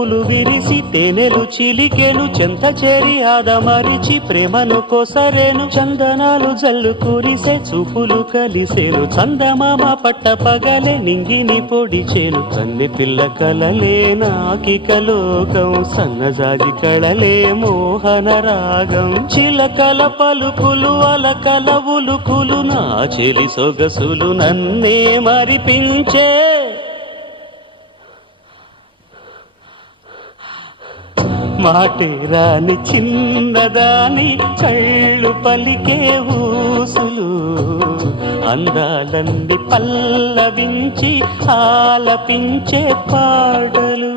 పువ్వులు విరిసి తేనెలు చిలికెను చెంత చేరి ఆదమరిచి ప్రేమను కొసరేను చందనాలు జల్లు కురిసే చూపులు కలిసేను చందమామ పట్ట పగలే నింగిని పొడిచేను కన్నె పిల్ల కలలే నాకిక లోకం సన్నజాజి కళలే మోహన రాగం చిలకల పలుకులు అలకల ఉలుకులు నా చెలి సొగసులు నన్నే మరిపించే మాటే రాని చిన్నదాని కళ్ళు పలికే ఊసులు అందాలన్నీ పల్లవించి ఆలపించే పాటలు